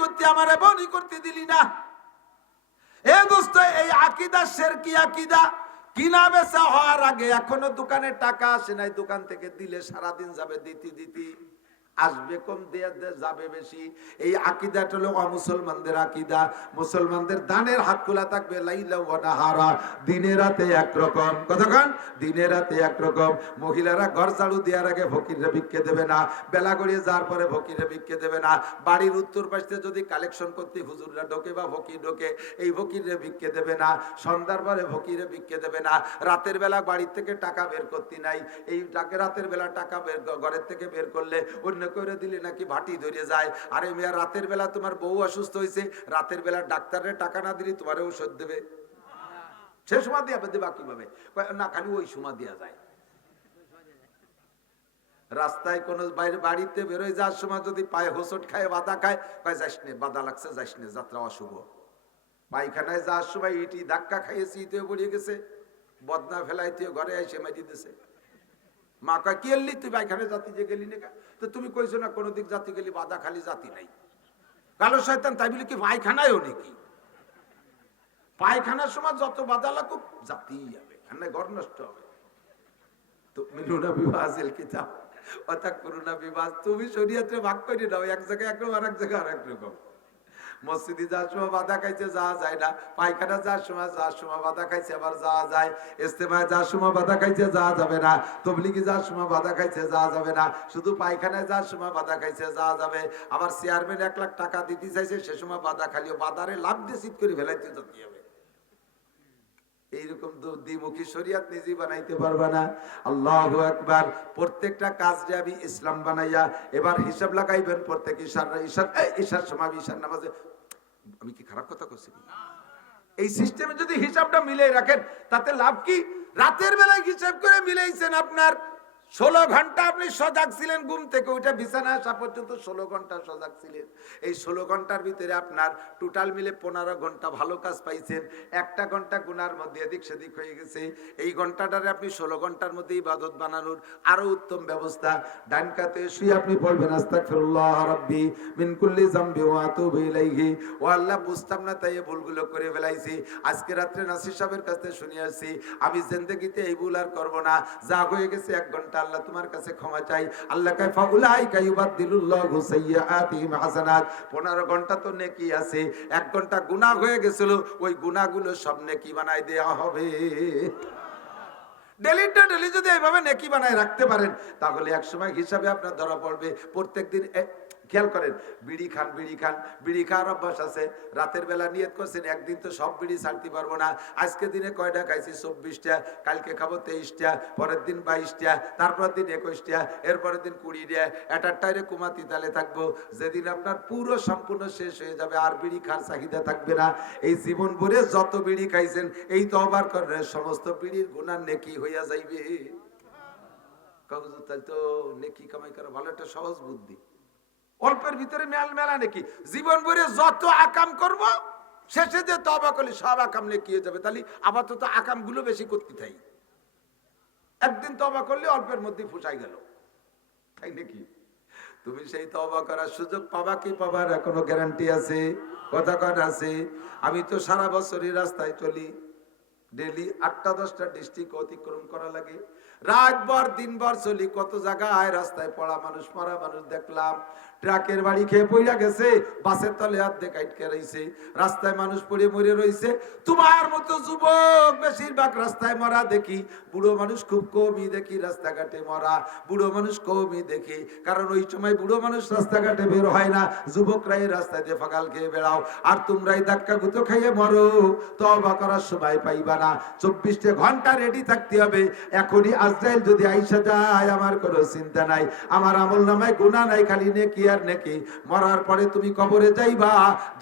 করতে আমারে বনি করতে দিলি না। এ দোস্ত, এই আকীদা শিরকি আকীদা। কিনা বেচা হওয়ার আগে এখনো দোকানে টাকা আসে নাই, দোকান থেকে দিলে সারাদিন যাবে দিতি দিতি, আসবে কম দিয়ে যাবে বেশি। এই আকীদাটা হলো অমুসলমানদের আকীদা। মুসলমানদের দানের হাত খোলা থাকবে লাইলা ওয়া নাহারা, দিনে রাতে একরকম। কতক্ষণ? দিনে রাতে একরকম। মহিলারা ঘর ঝাড়ু দেওয়ার আগে ফকিরে ভিক্ষে দেবে না, বেলা গড়িয়ে যাওয়ার পরে ফকিরে ভিক্ষে দেবে না। বাড়ির উত্তর পাশে যদি কালেকশন করতে হুজুররা ঢোকে বা ফকির ঢোকে, এই ফকিরে ভিক্ষে দেবে না। সন্ধ্যার পরে ফকিরে ভিক্ষে দেবে না। রাতের বেলা বাড়ির থেকে টাকা বের করতে নাই, এই রাতের বেলা টাকা বের ঘরের থেকে বের করলে অন্য করে দিলে নাকি ভাটি ধরে যায়। আরে মিয়া, রাতের বেলা তোমার বউ অসুস্থ হয়েছে, রাতের বেলা ডাক্তারের টাকা না দিলে তোমার ঔষধ দেবে? সে সময় দিয়ে দেবা কিভাবে? না, খালি ওই সময় দেওয়া যায়। রাস্তায় কোন বাড়িতে বেরোয় যাওয়ার সময় যদি পায়ে হোঁচট খায়, বাধা খায়, কয় যাস নে, বাধা লাগছে, যাস নে, যাত্রা অশুভ। পায়খানায় যাওয়ার সময় ইটি ধাক্কা খাইয়েছি, ইতেও পড়িয়ে গেছে, বদনা ফেলাইতে ঘরে এসে মারি দিতেছে। মা কয় কি এলি তুই পায়খানে জাতি যে গেলি না? তো তুমি কইছো না কোনো দিক জাতি গেলি, বাধা খালি জাতি নাই। কালো শয়তান তাই বলে কি পায়খানায়ও নাকি? পায়খানার সময় যত বাধা লাগুক জাতি যাবে, ঘর নষ্ট হবে। তুমিনুনা বিবাহিল কিতাব অর্থাৎ করুণা বিবাহ, তুমি শরীয়তে ভাগ করে দাও, এক জায়গায় একরকম আর এক জায়গায় আর একরকম। মসজিদে যাওয়ার সময় বাধা খাইছে যাওয়া যায় না, পায়খানা যাওয়ার সময় বাধা খাইছে আবার যাওয়া যায়, ইস্তেমায় যাওয়ার সময় বাধা খাইছে যাওয়া যাবে না, তবলিগে যাওয়ার সময় বাধা খাইছে যাওয়া যাবে না, শুধু পায়খানায় যাওয়ার সময় বাধা খাইছে যাওয়া যাবে। আবার চেয়ারম্যান 1 লাখ টাকা দিতে চাইছে, সে সময় বাধা খালিও বাধারে লাভ দিয়ে চিৎ করে ফেলাইতে যেতে হবে। এইরকম দ্বিমুখী শরীয়ত নিজেই বানাইতে পারবা না। আল্লাহু আকবার। প্রত্যেকটা কাজ যে আমি ইসলাম বানাইয়া এবার হিসাব লাগাইবেন প্রত্যেক ঈশার সময় ঈশার নামাজে। আমি কি খারাপ কথা করছি? এই সিস্টেমে যদি হিসাবটা মিলাই রাখেন তাতে লাভ কি? রাতের বেলায় হিসাব করে মিলাইছেন, আপনার 16 ঘন্টা আপনি সজাগ ছিলেন, ঘুম থেকে ওইটা বিছানা আসা পর্যন্ত 16 ঘন্টা সজাগ ছিলেন। এই 16 ঘন্টার ভিতরে আপনার টোটাল মিলে 15 ঘন্টা ভালো কাজ পাইছেন। 1টা ঘন্টা গুনার মধ্যে এদিক সেদিক হয়ে গেছে। এই ঘন্টাটারে আপনি 16 ঘন্টার মধ্যে ইবাদত বানানোর আরো উত্তম ব্যবস্থা। ডান কাতে শুয়ে আপনি বলবেন আস্তাগফিরুল্লাহ রাব্বি মিন কুল্লি যামবি ওয়া আতুবু ইলাইহি। ও আল্লাহ, বুঝতাম না তাই এই ভুলগুলো করে ফেলাইছি। আজকে রাতে নাসির সাহেবের কাছে শুনে আসছি, আমি জিন্দেগিতে এই ভুল আর করব না। যা হয়ে গেছে 1 ঘন্টা আল্লাহ তোমার কাছে ক্ষমা চাই। আল্লাহ কয় ফাউলাইকা ইউবাদদিলুল্লাহু সাইয়্যাতিহিম হাসানাত। 15 ঘন্টা তো নেকি আছে, 1 ঘন্টা গুনাহ হয়ে গেছিল, ওই গুনাহগুলো সব নেকি বানাই দেয়া হবে। ডেলি যদি এইভাবে নেকি বানায় রাখতে পারেন তাহলে একসময় হিসাবে আপনার ধরা পড়বে। প্রত্যেকদিন খেয়াল করেন, বিড়ি খান, বিড়ি খাওয়ার অভ্যাস আছে, রাতের বেলা নিয়ত করছেন একদিন তো সব বিড়ি ছাড়তে পারবো না, আজকে দিনে কয়টা খাইছি? 24টা, কালকে খাবো 23টা, পরের দিন 22টা, তারপরের দিন 21টা, এরপরের দিন 20টা, এটার টাইরে কুমাতি তালে থাকবো। যেদিন আপনার পুরো সম্পূর্ণ শেষ হয়ে যাবে আর বিড়ি খাওয়ার চাহিদা থাকবে না। এই জীবন ভরে যত বিড়ি খাইছেন এই তওবার করেন, সমস্ত বিড়ির গুনাহ নেকি হইয়া যাইবে। তাই তো নেকি কামাই করা ভালো একটা সহজ বুদ্ধি। অল্পের ভিতরে মেলা নাকি, জীবন ভরে যত আকাম করব শেষে যে তওবা করলে সব আকাম নেকি হয়ে যাবে। তাহলে আপাতত আকাম গুলো বেশি করতে থাই, একদিন তওবা করলে অল্পের মধ্যে ফুসাই গেল, তাই নাকি? তুমি সেই তওবা করার সুযোগ পাবা কি পাবার এখনো গ্যারান্টি আছে? কথা কথা আছে। আমি তো সারা বছরই রাস্তায় চলি, ডেলি 8টা-10টা ডিস্ট্রিক্ট অতিক্রম করা লাগে, রাতভর দিনভর চলি, কত জায়গায় রাস্তায় পড়া মানুষ, মরা মানুষ দেখলাম। ট্রাকের বাড়ি খেয়ে পড়া গেছে, বাসের তলে অর্ধেক আটকে রয়েছে, রাস্তায় মানুষ পড়ে মরে রয়েছে। তোমার মতো যুবক বেশিরভাগ রাস্তায় মরা দেখি, বুড়ো মানুষ খুব কমই দেখি রাস্তাঘাটে মরা, বুড়ো মানুষ কমই দেখি, কারণ ওই সময় বুড়ো মানুষ রাস্তাঘাটে বের হয় না, যুবকরাই রাস্তায় দিয়ে ফাগাল খেয়ে বেড়াও, আর তোমরাই ধাক্কা গুঁতো খাইয়ে মরো। তওবা করার সময় পাইবা না, 24 ঘন্টা রেডি থাকতে হবে। এখনই আজরাইল যদি আইসা যায় আমার কোনো চিন্তা নাই, আমার আমল নামায় গুনাহ নাই, খালি নেকি আর নেকি। মরার পরে তুমি কবরে যাইবা,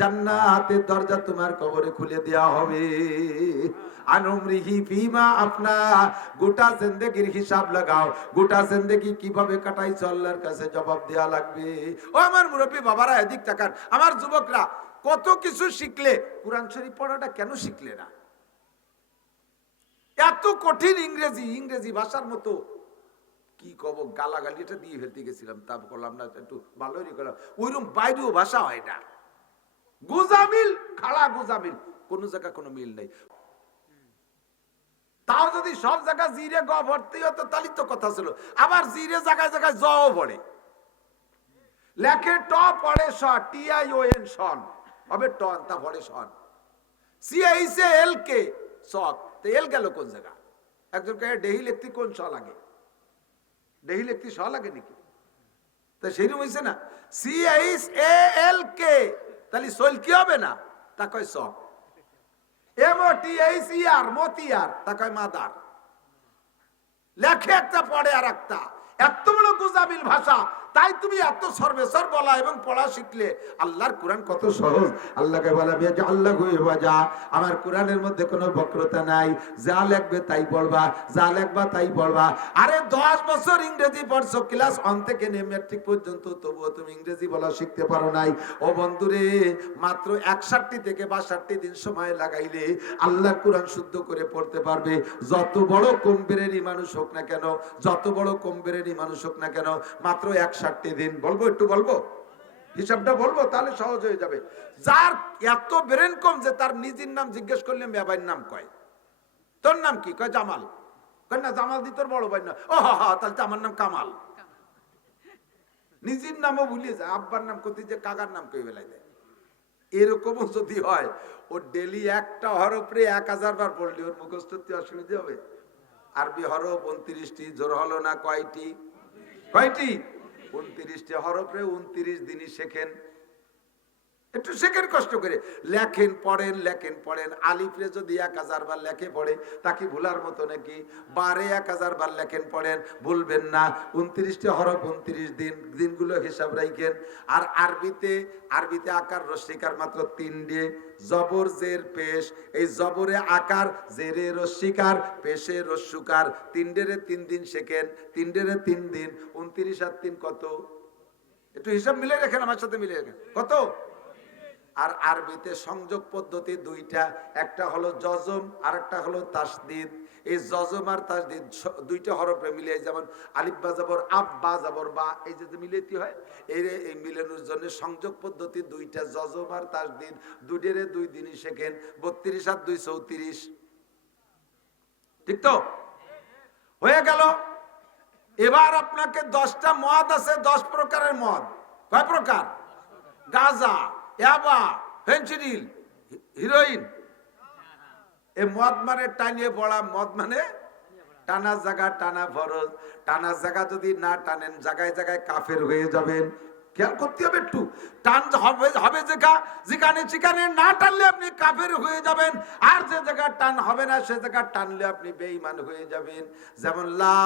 জান্নাতের দরজা তোমার কবরে খুলে দেওয়া হবে। আনুমরিহি ফিমা আপনা, গোটা জিন্দেগির হিসাব লাগাও, গোটা জিন্দেগি কিভাবে কাটাইছো আল্লাহর কাছে জবাব দেওয়া লাগবে। ও আমার মুরব্বী বাবারা, এদিক তাকান, আমার যুবকরা, কত কিছু শিখলে কুরআন শরীফ পড়াটা কেন শিখলে না? এত কঠিন ইংরেজি ভাষার মতো কি কব, গালাগালিটা দিয়ে ফেলতে গেছিলাম, তা করলাম না, একটু ভালোই করলাম, ওইরকম বাইরেও ভাষা হয় না। গুজামিল খাড়া গুজামিল, কোন জায়গা কোনো মিল নেই। তাও যদি সব জায়গায় জিরে গ ভর্তি হতো তাহলে তো কথা ছিল। আবার জিরে জায়গায় জায়গায় জ পড়ে, লেখে ট পড়ে স, TION সন হবে টন, তা পড়ে সন। CIC এল কে সক, তো এল গেল কোন জায়গা? একজন কে ডেহি লিখতে কোন স লাগে? ডেহি লিখতে স লাগে নাকি? তা সেরকম হয়েছে না, CISALK, তাহলে সোল কি হবে না? তা কয় সক। MOTHER মতিয়ার, তা কয় মাদার। লেখে একটা পড়ে আর একটা, এত বড় গুজামিল ভাষা। তাই তুমি এত সর্বেসর বলা এবং পড়া শিখলে। আল্লাহর কোরআন কত সহজ। আল্লাহকে বলা যে আল্লাহ বাজা, আমার কোরআনের মধ্যে কোনো বক্রতা নাই, যা লিখবে তাই পড়বা, যা লিখবা তাই পড়বা। আরে 10 বছর ইংরেজি পড়ছো, ক্লাস 1 থেকে নিয়ে ম্যাট্রিক পর্যন্ত, তবুও তুমি ইংরেজি বলা শিখতে পারো নাই। ও বন্ধুরে, মাত্র 61 থেকে 62 দিন সময় লাগাইলে আল্লাহর কোরআন শুদ্ধ করে পড়তে পারবে। যত বড় কমবেরেরই মানুষ হোক না কেন, যত বড় কমবেরেরই মানুষ হোক না কেন, মাত্র 61 দিন। বলবো, একটু বলবো, হিসাবটা বলবো, তাহলে সহজ হয়ে যাবে। যার এত ব্রেন কম যে তার নিজের নাম জিজ্ঞেস করলে মেয়ের নাম কয়, তোর নাম কি? কয় জামাল। কয় না, জামাল দি তোর বড় ভাই না। ও হা, তাহলে আমার নাম কামাল। নিজের নামও ভুলিয়ে যায়, আব্বার নাম করতে যে কাকার নাম কই বেলায় দেয়। এরকমও যদি হয়, ও ডেলি একটা হরফে 1000 বার পড়লে ওর মুখস্থ অসুবিধা হবে। আরবি হরফ 29টি, জোর হলো না কয়টি? কয়টি? 29টি হরফে 29 দিনই শেখেন। একটু শেখেন কষ্ট করে, লেখেন পড়েন, লেখেন পড়েন। আলিফরে যদি 1000 বার লেখে পড়ে, তাকে ভুলার মতো নাকি? বারে 1000 বার লেখেন পড়েন, ভুলবেন না। 29টি হরফ 29 দিন, দিনগুলো হিসাব রাখেন। আর আরবিতে আকার রস্যিকার মাত্র 3টে, জবর জের পেশ। এই জবরে আকার, জেরে রস্যিকার, পেশে রস্যুকার, 3টেরে 3 দিন শেখেন। 3টেরে 3 দিন, 29 আর 3 কত? একটু হিসাব মিলে রাখেন, আমার সাথে মিলে রাখেন। কত? আর আরবিতে সংযোগ পদ্ধতি 2টা, একটা হলো জজম আর একটা হলো তাসদিদ। এই জজম আর তাসদিদ 2টা হরফে মিলে, যেমন আলিফ বা জবর আব, বা জবর বা, এই যে মিলাইতে হয়, এই মিলানোর জন্য সংযোগ পদ্ধতি 2টা, জজম আর তাসদিদ। 2টেরে 2 দিনই শেখেন। 32 আর 2 34, ঠিক তো? হয়ে গেল। এবার আপনাকে 10টা মদ আছে, 10 প্রকারের মদ। কয় প্রকার? গাঁজা, ইয়াবা, ফেনসিডিল, হিরোইন। এই মদ মানে টানিয়ে পড়া, মদ মানে টানা জায়গা, টানা ফরজ। টানা জায়গা যদি না টানেন, জায়গায় জায়গায় কাফের হয়ে যাবেন। খেয়াল করতে হবে একটু। টান হবে যেখানে না টানলে আপনি কাফের হয়ে যাবেন। আর যে জায়গা টান হবে না, সে জায়গা টানলে আপনি বেঈমান হয়ে যাবেন। যেমন লা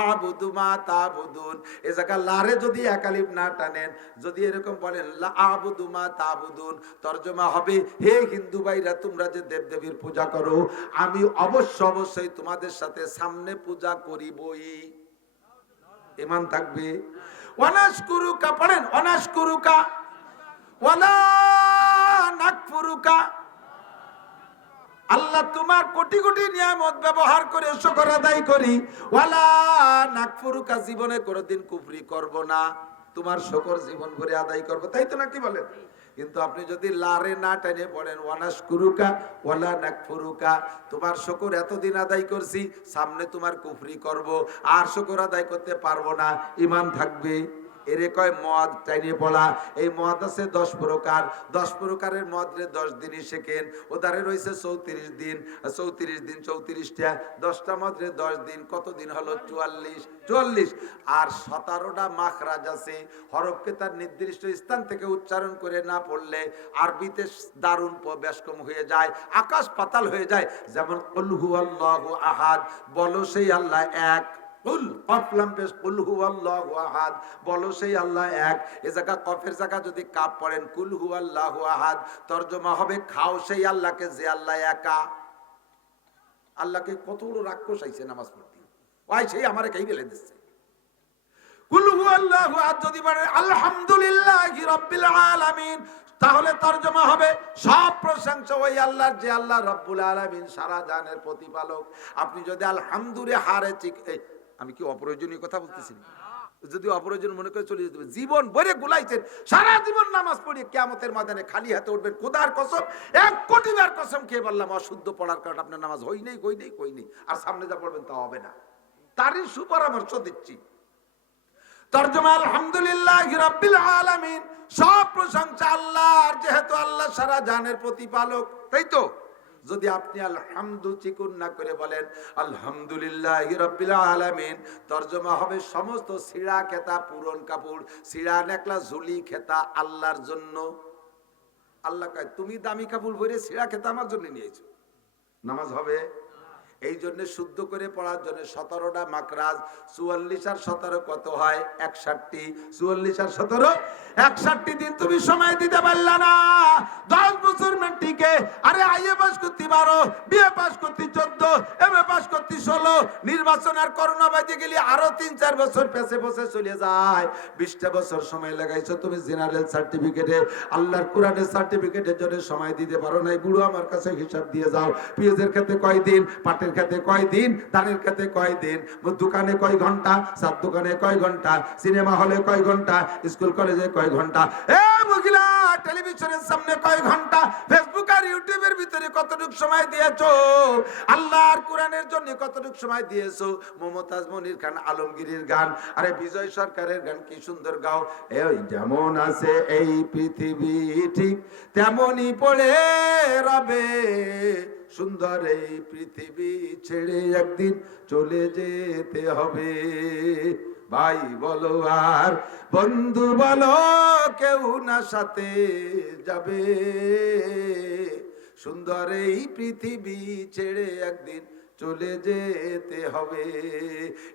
আবুদু মা তাবুদুন, এই জায়গা লারে যদি একালিফ না টানেন, যদি এরকম বলেন লা আবুদু মা তাবুদুন, তরজমা হবে, হে হিন্দু ভাইরা, তোমরা যে দেবদেবীর পূজা করো, আমি অবশ্যই তোমাদের সাথে সামনে পূজা করিবই। ঈমান থাকবে। ওয়ানাশকুরুকা পড়েন, ওয়ানাশকুরুকা ওয়ালা নাকফুরুকা। আল্লাহ তোমার কোটি কোটি নিয়ামত ব্যবহার করে শুকর আদায় করি। ওয়ালা নাকফুরুকা, জীবনে কোনোদিন কুফরি করব না, তোমার শুকর জীবন ভরে আদায় করব। তাই তো নাকি বলেন? কিন্তু আপনি যদি লারে না টেনে পড়েন ওয়ানাশকুরুকা ওয়ালা নাকফুরুকা, তোমার শুকর এতদিন আদায় করছি, সামনে তোমার কুফরি করব, আর শুকর আদায় করতে পারবো না, ঈমান থাকবে। এরে কয় মদ টাইনে পড়া। এই মদ আছে 10 প্রকার। 10 প্রকারের মদরে 10 দিনই শেখেন। ওদারে রয়েছে 34 দিন, 34 দিন 34টা, 10টা মদরে 10 দিন, কত দিন হলো? 44। আর 17টা মাখরাজ আছে, হরফকে তার নির্দিষ্ট স্থান থেকে উচ্চারণ করে না পড়লে আরবিতে দারুণ বেশকম হয়ে যায়, আকাশ পাতাল হয়ে যায়। যেমন কুল হুয়াল্লাহু আহাদ, বলো সেই আল্লাহ এক। কুল কফ লাম পেশ, কুল হুয়াল্লাহু আহাদ, বলো সেই আল্লাহ এক। এই জায়গা কফের জায়গা যদি কাপ পড়েন, কুল হুয়াল্লাহু আহাদ, তরজমা হবে খাও সেই আল্লাহকে যে আল্লাহ একা। আল্লাহকে কত বড় রাক্ষস আইছে নামাজ পড়তে, ওই সেই আমারে খাই বেলে দিচ্ছে। কুল হুয়াল্লাহু আহাদ যদি বলেন আলহামদুলিল্লাহি রাব্বিল আলামিন, তাহলে তরজমা হবে সব প্রশংসা ওই আল্লাহর, যে আল্লাহ রব্বুল আলামিন, সারা জাহানের প্রতিপালক। আপনি যদি আলহামদুলিল্লাহ হারে, আমি কি অপ্রয়োজনীয় কথা বলতেছি? যদি অপ্রয়োজন মনে করে চলে যেতে হবে। জীবন ভরে গুলাইছেন, সারা জীবন নামাজ পড়িয়ে কিয়ামতের ময়দানে খালি হাতে উঠবেন। খোদার কসম, 1 কোটি বার কসম খেয়ে বললাম, অশুদ্ধ পড়ার কারণে আপনার নামাজ হই নেই, কই নেই, কই নেই। আর সামনে যা পড়বেন তা হবে না। তারই সুপরামর্শ দিচ্ছি। তরজমা আলহামদুলিল্লাহি রাব্বিল আলামিন। সব প্রশংসা আল্লাহর, যেহেতু আল্লাহ সারা জানের প্রতিপালক, তাই তো। যদি আপনি আলহামদু চিকুন না করে বলেন আলহামদুলিল্লাহি রাব্বিল আলামিন, তরজমা হবে সমস্ত ছিঁড়া খেতা, পুরন কাপড়, ছিঁড়া নেকলা, ঝুলি খেতা আল্লাহর জন্য। আল্লাহ কয়, তুমি দামি কাপড় পরে ছিঁড়া খেতা আমার জন্য নিয়েছো, নামাজ হবে? এই জন্য শুদ্ধ করে পড়ার জন্য 17টা মাকরাজ। 44 আর 17 কত হয়? 61। 44 আর 17 61 দিন তুমি সময় দিতে পারলা না। 10 বছর মেট্রিকে, আরে আইএ পাস করতে 12, বিএ পাস করতে 14, এমএ পাস করতে 16, নির্বাচন আর করোনা বাইতে গেলে আরো 3-4 বছর পেছে বসে চলে যায়। 20টা বছর সময় লাগাইছো তুমি জেনারেল সার্টিফিকেটে, আল্লাহর কোরআনের সার্টিফিকেটের জন্য সময় দিতে পারো নাই। বুড়ো আমার কাছে হিসাব দিয়ে যাও, পেঁয়াজের ক্ষেত্রে কয়দিন, পাটের খেতে কয়দিন, ধানের খেতে কয়দিন, দোকানে কয় ঘন্টা, চার দোকানে কয় ঘন্টা, সিনেমা হলে কয় ঘন্টা, স্কুল কলেজে কয় ঘন্টা, এ মহিলা টেলিভিশনের সামনে কয় ঘন্টা, ফেসবুক আর ইউটিউবের ভিতরে কতটুকু সময় দিয়েছো, আল্লাহর কোরআনের জন্য কতটুকু সময় দিয়েছো। মমতাজ মনির খান আলমগীরের গান, আরে বিজয় সরকারের গান কি সুন্দর গাও। এই যেমন আছে এই পৃথিবী ঠিক তেমনই পড়ে রবে, সুন্দর এই পৃথিবী ছেড়ে একদিন চলে যেতে হবে। ভাই বলো আর বন্ধু বলো, কেউ না সাথে যাবে, সুন্দর এই পৃথিবী ছেড়ে একদিন চলে যেতে হবে।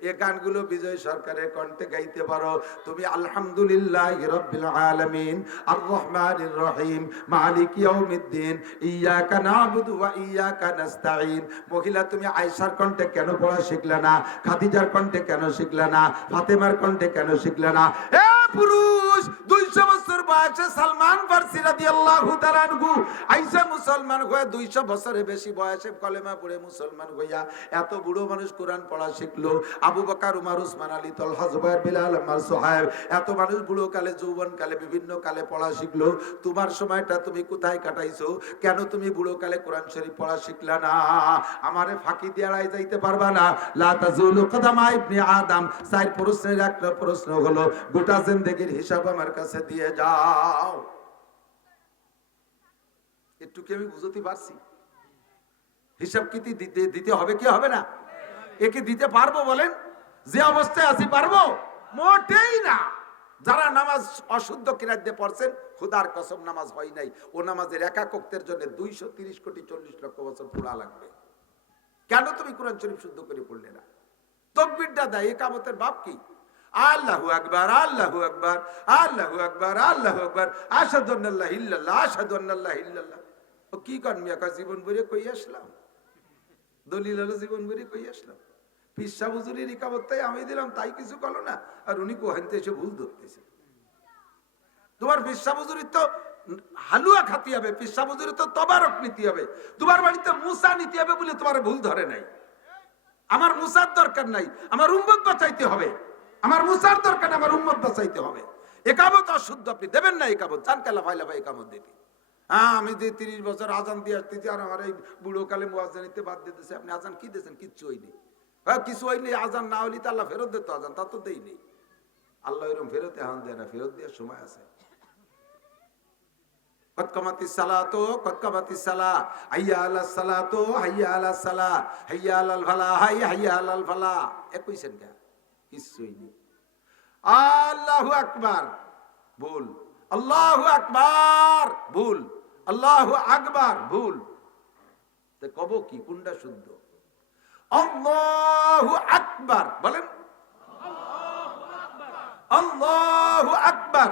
এ গানগুলো বিজয় সরকারের কণ্ঠে গাইতে পারো তুমি। আলহামদুলিল্লাহি রাব্বিল আলামিন, আর রহমানির রহিম, মালিক ইয়াউমিদ্দিন, ইয়াকা না'বুদু ওয়া ইয়াকা নাস্তাঈন। মহিলা তুমি আয়েশার কণ্ঠে কেন পড়া শিখলে না? খাদিজার কণ্ঠে কেন শিখলে না? ফাতেমার কণ্ঠে কেন শিখলে না? এ পুরুষ, 200 বছর বয়সে সালমান ফারসি রাদিয়াল্লাহু তাআলা আনহু আয়েশা মুসলমান হয়ে 200 বছরের বেশি বয়সে কলেমা পড়ে মুসলমান হইয়া এত বুড়ো মানুষ কোরআন পড়া শিখলো। আবু বকর, উমর, উসমান, আলী, তালহা, জুবায়ের, বিলাল, আম্মার, সুহায়ব, এত মানুষ বুড়ো কালে, যৌবন কালে, বিভিন্ন কালে পড়া শিখলো। তোমার সময়টা তুমি কোথায় কাটাইছো? কেন তুমি বুড়ো কালে কোরআন শরীফ পড়া শিখলা না? আমারে ফাঁকি দিয়ে এড়াই যাইতে পারবা না। লা তাজুলু কদামা ইবনে আদম। 4 প্রশ্নের একটা প্রশ্ন হলো, গোটা জিন্দেগীর হিসাব আমার কাছে দিয়ে যাও। একটু কি আমি বুঝতে পারছি? হিসাব কি দিতে হবে কি হবে না? একে দিতে পারবো বলেন? যে অবস্থায় আছি পারবো? মোটেই না। যারা নামাজ অশুদ্ধ কিরাত দিয়ে পড়ছেন, খোদার কসম নামাজ হয় নাই। ও নামাজের একাকত্বের জন্য 230 কোটি 40 লক্ষ বছর পোড়া লাগবে। কেন তুমি কোরআন শরীফ শুদ্ধ করে পড়লে না? তাকবীরটা দেয়, ইকামতের বাপ কি? আল্লাহু আকবার, আল্লাহু আকবার, আল্লাহু আকবার, আল্লাহু আকবার, আশহাদু আন্না ইল্লাল্লাহ, আশহাদু আন্না ইল্লাল্লাহ। ও কি কর মিয়া? কয় জীবন ভরে কই আসলাম, দলিল হলো জীবন ভরে কই আসলাম। পিসা হুজুরের ইকামতটাই আমি দিলাম, তাই কিছু করলো না। আর উনি কোহানতে এসে ভুল ধরতেছে। তোমার পিসা হুজুরির তো হালুয়া খাতি হবে, পিসা হুজুরির তো তবারক নিতে হবে, তোমার বাড়িতে মুসা নিতে হবে বলে তোমার ভুল ধরে নাই। আমার মুসার দরকার নাই, আমার উম্মত বাঁচাইতে হবে। আমার মুসার দরকার, আমার উম্মত বাঁচাইতে হবে। একামত অশুদ্ধ আপনি দেবেন না। একামত চান কালা ফাইলা ভাই একামত দিতে। হ্যাঁ, আমি যে 30 বছর আজান দিয়ে আসতেছি, আর আমার এই বুড়ো কালে মুয়াজ্জিনিতে বাদ দিতেছে। আপনি আজান কি দিয়েছেন? কিচ্ছু হয়নি। হ্যাঁ, কিছু হয়নি। আজান না হইলে তো আল্লাহ ফেরত দিত আজান, তা তো দেই নেই। আল্লাহ এরকম ফেরত এখন দেয় না, ফেরত দেওয়ার সময় আছে। কদ কামাতিস সালাতু, কদ কামাতিস সালাহ, হাইয়া আলাস সালাতু, হাইয়া আলাস সালাহ, হাইয়া আলাল ফালাহ, হাইয়া আলাল ফালাহ। এ কইছেন কে? কিচ্ছু হয়নি। আল্লাহু আকবার, ভুল। আল্লাহু আকবার, ভুল। আল্লাহু আকবার, ভুল। তে কব কি? কোনটা শুদ্ধ? আল্লাহু আকবার বলেন। আল্লাহু আকবার।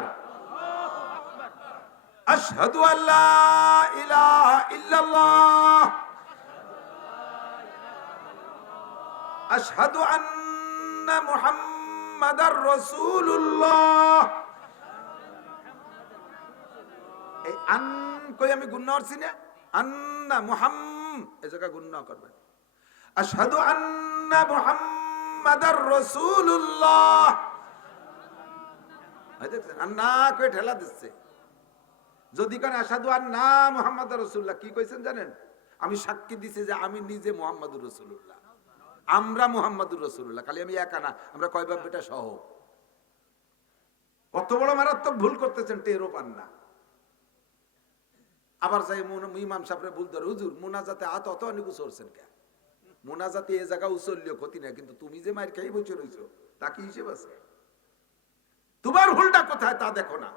আশহাদু আল্লা ইলাহা ইল্লাল্লাহ, আশহাদু আন্না মুহাম্মাদার রাসূলুল্লাহ। এই আন কই আমি গুনাহ করছি না? আন্না এই জায়গা গুনাহ করবেন। আশহাদু আন্না মুহাম্মাদার রাসূলুল্লাহ, দেখছেন আর না করে ঠেলা দিচ্ছে। যদি কারণ আসাদু আর না মুহাম্মদ রাসূলুল্লাহ কি কইছেন জানেন? আমি সাক্ষী দিছি যে আমি নিজে মুহাম্মদুর রাসূলুল্লাহ, আমরা মুহাম্মদুর রাসূলুল্লাহ, খালি আমি একা না, আমরা কয় বাপ বেটা সহ। কত বড় মারাত্মক ভুল করতেছেন টেরও পান না। আবার যাই ইমাম সাহেবরে ভুল ধরে, হুজুর মুনাজাতে হাত অত অনেক উচলছেন কে? মুনাজাতে এ জায়গা উচললেও ক্ষতি না, কিন্তু তুমি যে মায়ের খেয়ে বসে রইছো তা কি হিসেব আছে? তোমার ভুলটা কোথায় তা দেখো না।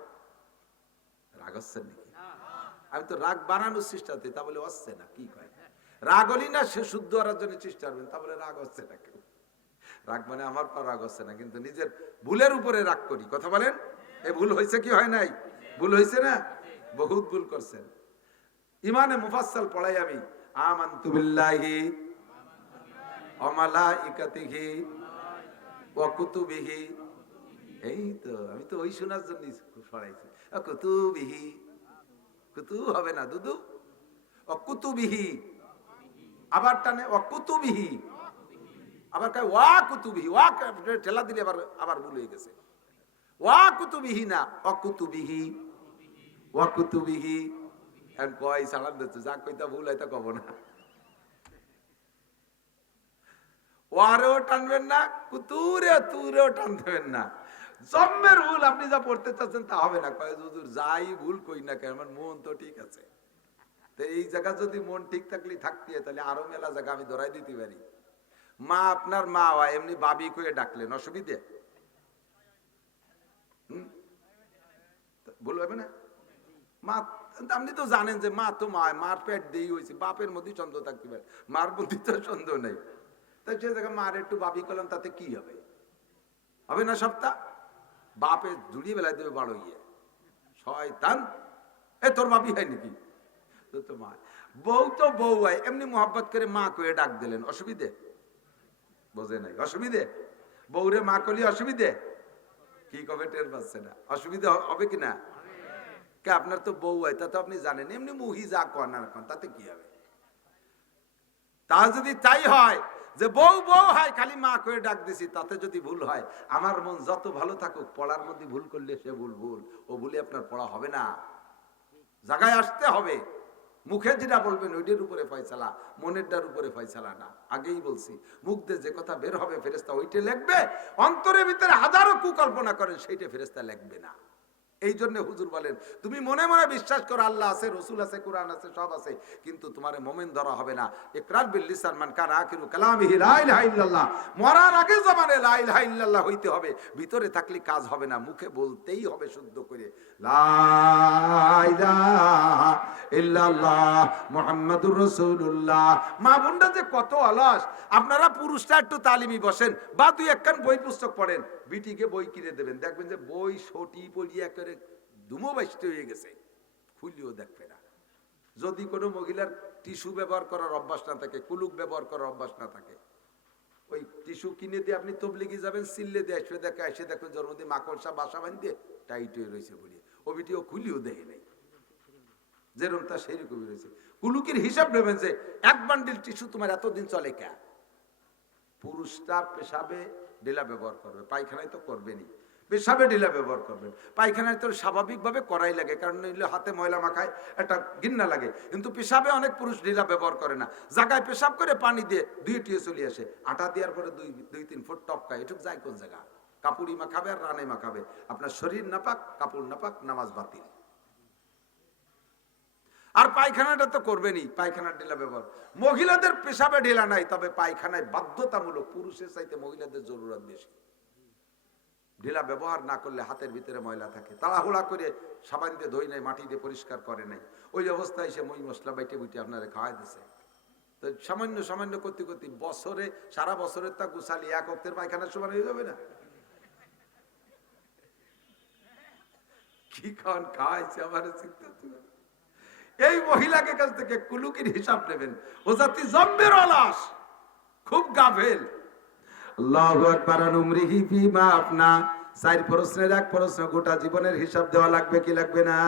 রাগ হচ্ছেন নাকি? আমি তো রাগ বানানোর চেষ্টা করি, তা বলে হচ্ছে না। কি কয় রাগ হলি না সে শুদ্ধ হওয়ার জন্য চেষ্টা করবেন, তা বলে রাগ হচ্ছে না কেউ। রাগ মানে আমার পর রাগ হচ্ছে না, কিন্তু নিজের ভুলের উপরে রাগ করি। কথা বলেন, এ ভুল হয়েছে কি হয় নাই? ভুল হয়েছে না? বহুত ভুল করছেন। ইমানে মুফাসসাল পড়াই আমি, আমানতু বিল্লাহি ওয়া মালাইকাতিহি ওয়া কুতুবিহি। এই তো আমি তো ওই শোনার জন্য পড়াইছি। কুতুবিহি, কুতু হবে না দুদু, অকুতুবিহি। আবার টানে অকুতুবিহি, আবার কয় ওয়া কুতুবিহি, ওয়া ঠেলা দিলে আবার ভুল হয়ে গেছে। ওয়া কুতুবিহি না অকুতুবিহি, ওয়া কুতুবিহি। এখন কয় সালাম দিচ্ছে, যা কইতা ভুল হয়তো কব না। ওয়ারেও টানবেন না, কুতুরে তুরেও টানবেন না। জন্মের ভুল আপনি যা পড়তে চাচ্ছেন তা হবে না। কয় হুজুর যাই ভুল কই না কেন আমার মন তো ঠিক আছে। তো এই জায়গা যদি মন ঠিক থাকলে থাকতে তাহলে আরো মেলা জায়গা আমি ধরাই দিতে পারি। মা আপনার মা হয়, এমনি বাবি কয়ে ডাকলেন, অসুবিধে? ভুল হবে না? মা আপনি তো জানেন যে মা তো মা, মার পেট দিয়ে হয়েছে, বাপের মধ্যে সন্দেহ থাকতে পারে, মার মধ্যে তো সন্দেহ নেই। তাই সে জায়গায় মার একটু বাবি করলাম, তাতে কি হবে? হবে না সপ্তাহ? বাপে জুড়িয়ে বেলায় দেবে বাড়ো গিয়ে শয়তান। এ তোর বাপি হয় নাকি? তো মা, বউ তো বউ হয়, এমনি মোহাব্বত করে মা কয়ে ডাক দিলেন, অসুবিধে? বোঝে নাই অসুবিধে? বউরে মা করলে অসুবিধে? কি কবে টের পাচ্ছে না? অসুবিধা হবে কিনা? কে আপনার তো বউ হয়, তা তো আপনি জানেন, এমনি মুহি যা কন না কন তাতে কি হবে? তা যদি তাই হয় যে বউ বউ হয় খালি মা করে ডাক দিছি, তাতে যদি ভুল হয়, আমার মন যত ভালো থাকুক, পড়ার মধ্যে ভুল করলে সে ভুল ভুল, ও ভুলে আপনার পড়া হবে না। জায়গায় আসতে হবে। মুখে যেটা বলবেন ওইটার উপরে ফয়সালা, মনেরটার উপরে ফয়সালা না। আগেই বলছি, মুখ দিয়ে যে কথা বের হবে ফেরেশতা ওইটা লিখবে, অন্তরের ভিতরে হাজারো কুকল্পনা করেন সেইটা ফেরেশতা লিখবে না। এই জন্য হুজুর বলেন, তুমি মনে মনে বিশ্বাস করো আল্লাহ আছে, রসুল আছে, কোরআন আছে, সব আছে, কিন্তু তোমার মোমেন ধরা হবে না। ইকরার বিল লিসান মান কানা আখিরু কালামিহি লা ইলাহা ইল্লাল্লাহ। মরার আগে জবানে লা ইলাহা ইল্লাল্লাহ হইতে হবে, ভিতরে থাকলে কাজ হবে না, মুখে বলতেই হবে শুদ্ধ করে লা ইলাহা ইল্লাল্লাহ মুহাম্মাদুর রাসূলুল্লাহ। মা বোনরা যে কত অলস। আপনারা পুরুষরা একটু তালিমি বসেন বা দুই একখান বই পুস্তক পড়েন, বিটিকে বই কিনে দেবেন, দেখবেন যে বই সটি পড়িয়া করে দুমো বাইশটি হয়ে গেছে, খুলিও দেখবে না। যদি কোনো মহিলার টিস্যু ব্যবহার করার অভ্যাস না থাকে, কুলুক ব্যবহার করার অভ্যাস না থাকে, ওই টিস্যু কিনে দিয়ে আপনি তবলিগি যাবেন, সিললে দিয়ে আসবে, দেখে এসে দেখবেন জন্মদি মাকড়সা বাসা বাঁধিয়ে টাইট হয়ে রয়েছে বলিয়ে, ও বিটিও খুলিও দেখে নেই, যেরকম তা সেইরকমই রয়েছে। কুলুকের হিসাব নেবেন যে এক বান্ডিল টিস্যু তোমার এতদিন চলে কে? পুরুষটা পেশাবে ঢিলা ব্যবহার করবে, পায়খানায় তো করবেনই, পেশাবে ঢিলা ব্যবহার করবেন। পায়খানায় তো স্বাভাবিকভাবে করাই লাগে, কারণ হাতে ময়লা মাখায় একটা ঘৃণা লাগে, কিন্তু পেশাবে অনেক পুরুষ ঢিলা ব্যবহার করে না। জায়গায় পেশাব করে পানি দিয়ে দুই টিয়ে চলে আসে, আটা দেওয়ার পরে দুই তিন ফুট টপকায়, এটুক যায় কোন জায়গা? কাপড়ি মাখাবে আর রানে মাখাবে, আপনার শরীর নাপাক, কাপড় নাপাক, নামাজ বাতিল। আর পায়খানাটা তো করবেনই, পায়খানার ঢিলা ব্যবহার। মহিলাদের পেশাবে ঢিলা নাই, তবে পায়খানায় বাধ্যতামূলক, পুরুষের চাইতে মহিলাদের জরুরত বেশি। ঢিলা ব্যবহার না করলে হাতের ভিতরে ময়লা থাকে, তাড়াহুড়া করে সাবান দিয়ে ধুই নাই, মাটি দিয়ে পরিষ্কার করে নাই, ওই অবস্থায় সে মই মশলা বাইটে বুটে আপনারা খাওয়াই দিছে। তো সামান্য সামান্য করতে করতে বছরে, সারা বছরের তা গুছালি এক অক্তের পায়খানার সমান হয়ে যাবে না? কি খাওয়ান খাওয়াইছে আমার চিন্তা। এই মহিলাকে কাছ থেকে কুলুকির হিসাব নেবেন, ও জাতি জম্বের অলস, খুব গাফেল। আল্লাহু আকবার। উমরিহি ফিমা আপনা, চার প্রশ্নের এক প্রশ্ন, গোটা জীবনের হিসাব দেওয়া লাগবে কি লাগবে না?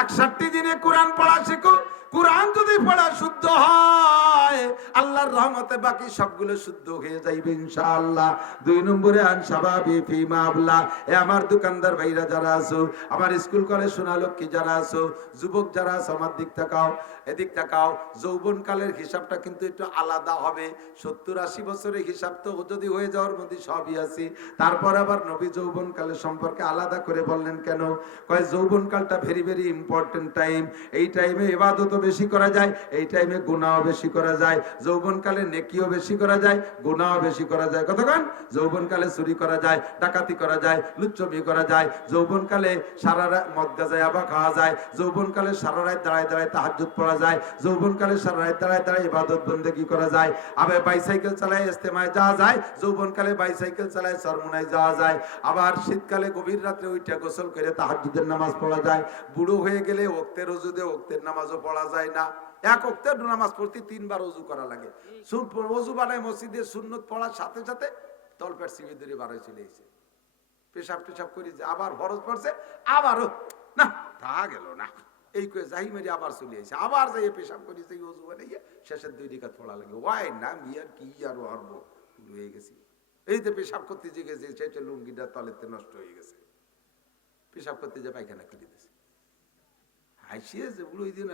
61 দিনে কোরআন পড়া শিখো, কোরআন যদি পড়া শুদ্ধ হয় আল্লাহর রহমতে বাকি সবগুলো শুদ্ধ হয়ে যাইবে ইনশাআল্লাহ। 2 নম্বরে আন শাবাবি ফি মাবলা, এ আমার দোকানদার ভাইরা যারা আছো, আমার স্কুল কলেজ সোনালক্ষ্মী যারা আছো, যুবক যারা আছো, আমার দিক তাকাও, এদিক তাকাও। যৌবনকালের হিসাবটা কিন্তু একটু আলাদা হবে। 70-80 বছরের হিসাব তো যদি হয়ে যাওয়ার মধ্যে সবই আছে। তারপর আবার নবী যৌবনকালের সম্পর্কে আলাদা করে বললেন কেন? কয় যৌবনকালটা ভেরি ভেরি ইম্পর্টেন্ট টাইম। এই টাইমে ইবাদতও বেশি করা যায়, এই টাইমে গুনাহও বেশি করা যায়। যৌবনকালে নেকিও বেশি করা যায়, গুনাহও বেশি করা যায়। কতক্ষণ? যৌবনকালে চুরি করা যায়, ডাকাতি করা যায়, লুচ্চমি করা যায়। যৌবনকালে সারা রাত মদ গাঁজা ইয়াবা খাওয়া যায়। যৌবনকালে সারা রাত দাঁড়ায় দাঁড়ায় তাহাজ্জুদ পড়া যায়। যৌবনকালে সারা রাত দাঁড়ায় দাঁড়ায় ইবাদত বন্দেগী করা যায়। আবার বাইসাইকেল চালায় ইস্তেমায় যাওয়া যায়। যৌবনকালে বাইসাইকেল চালায় চরমুনায় যাওয়া যায়। আবার শীতকালে গভীর রাত্রে উঠে গোসল করে তাহাজ্জুদের নামাজ পড়া যায়। বুড়ো হয়ে গেলে ওক্তের ওজুদে ওক্তের নামাজও পড়া যায় না। এক ওক্তের নামাজ পড়তে 3 বার ওযু করা লাগে। ওযু বানায় মসজিদে সুন্নত পড়ার সাথে সাথে তলপেট সিবি ধরে বার হয়ে চলে এসেছে। পেশাব টেশাব করে যে আবার ফরজ পড়ছে, আবারও না তা গেল না, এই করে যাই মেরে আবার চলে এসে আবার যাই পেশাব করি যাই ওযু বানাইয়া শেষের 2 রিকাত পড়া লাগে। ওয়াই না মিয়ার কি আর হরব হয়ে গেছি। এই যে পেশাব করতে যে গেছে সেটা লুঙ্গিটা তলেতে নষ্ট হয়ে গেছে। পেশাব করতে যে পায়খানা করে দিয়েছে। হাসিয়ে যে বুড়ো দিন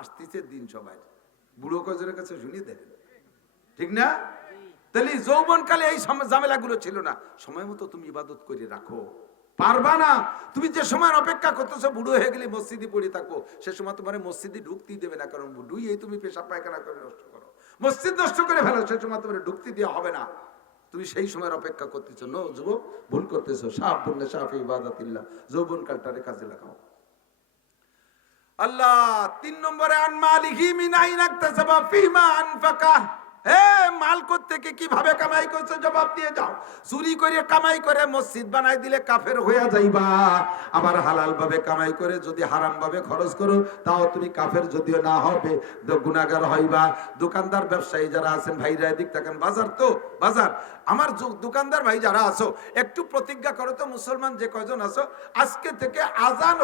আসতেছে দিন সবাই বুড়ো কজনের কাছে শুনিয়ে দেন, ঠিক না? তাহলে যৌবনকালে এই ঝামেলাগুলো ছিল না। সময় মতো তুমি ইবাদত করে রাখো, পারবা না। তুমি যে সময় অপেক্ষা করতেছো বুড়ো হয়ে গেলে মসজিদে পড়ে থাকো, সে সময় তোমার মসজিদে ঢুকতেই দেবে না, কারণ বুড়োই এই তুমি পেশাব পায়খানা করে নষ্ট করো, মসজিদ নষ্ট করে ফেলো, সে সময় তোমার ঢুকতে দেওয়া হবে না। তুমি সেই সময়ের অপেক্ষা করতেছো। নো যুবক, ভুল করতেছো। সাফুল্লাহ সাফি ইবাদাতিল্লাহ, যৌবনকালটারে কাজে লাগাও। আল্লাহ 3 নম্বরে আন মালিহি মিন আইনা ইকতাসাবা ফিমা আনফাকা, হে মাল থেকে কিভাবে কামাই করছো জবাব দিয়ে যাও। চুরি করে কামাই করে মসজিদ বানাই দিলে কাফের হয়ে যাইবা। আবার হালাল ভাবে কামাই করে যদি হারাম ভাবে খরচ করো তাও তুমি কাফের যদিও না হবে গুনাহগার হইবা। দোকানদার ব্যবসায়ী যারা আছেন ভাইরা এদিক তাকান, বাজার তো বাজার, আমার দোকানদার ভাই যারা আছো একটু প্রতিজ্ঞা করো তো, মুসলমান যে কয়জন আছো, আজকে থেকে আজান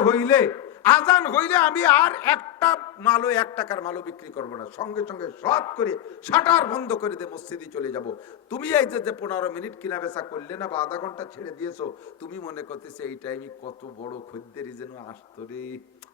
হইলে আমি আর একটা মালও 1 টাকার মালও বিক্রি করবো না। সঙ্গে সঙ্গে সৎ করে শাটার বন্ধ করে দিয়ে মসজিদে চলে যাব। তুমি এই যে 15 মিনিট কিনা বেচা করলে না বা আধা ঘন্টা ছেড়ে দিয়েছো, তুমি মনে করতেছো এই টাইমে কত বড় খদ্দেরই যেন আসতো রে।